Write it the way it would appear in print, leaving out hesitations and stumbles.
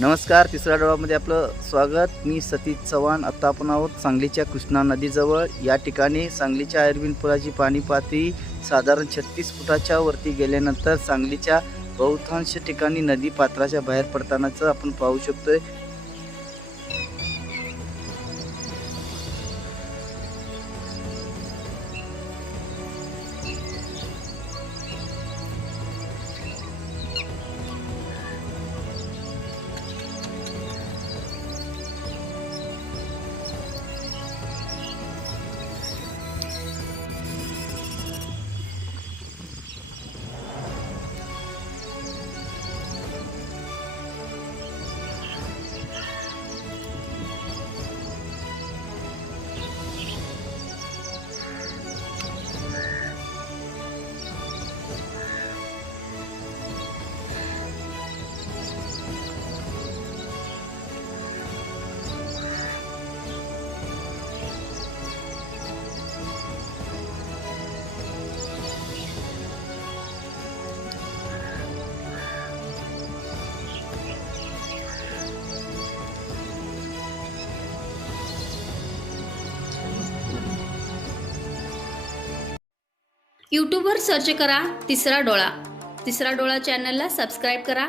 नमस्कार, तिसऱ्या डोळामध्ये आपलं स्वागत. मी सतीश चव्हाण. आता आपण आहोत सांगलीच्या कृष्णा नदीजवळ. या ठिकाणी सांगलीच्या आयर्विन पुलाची पाणी पातळी साधारण 36 फुटाच्या वरती गेल्यानंतर सांगलीच्या बहुतांश ठिकाणी नदी पात्राच्या बाहेर पडतानाचं आपण पाहू शकतोय. यूट्यूबवर सर्च करा तिसरा डोळा. तिसरा डोळा चॅनलला सबस्क्राईब करा.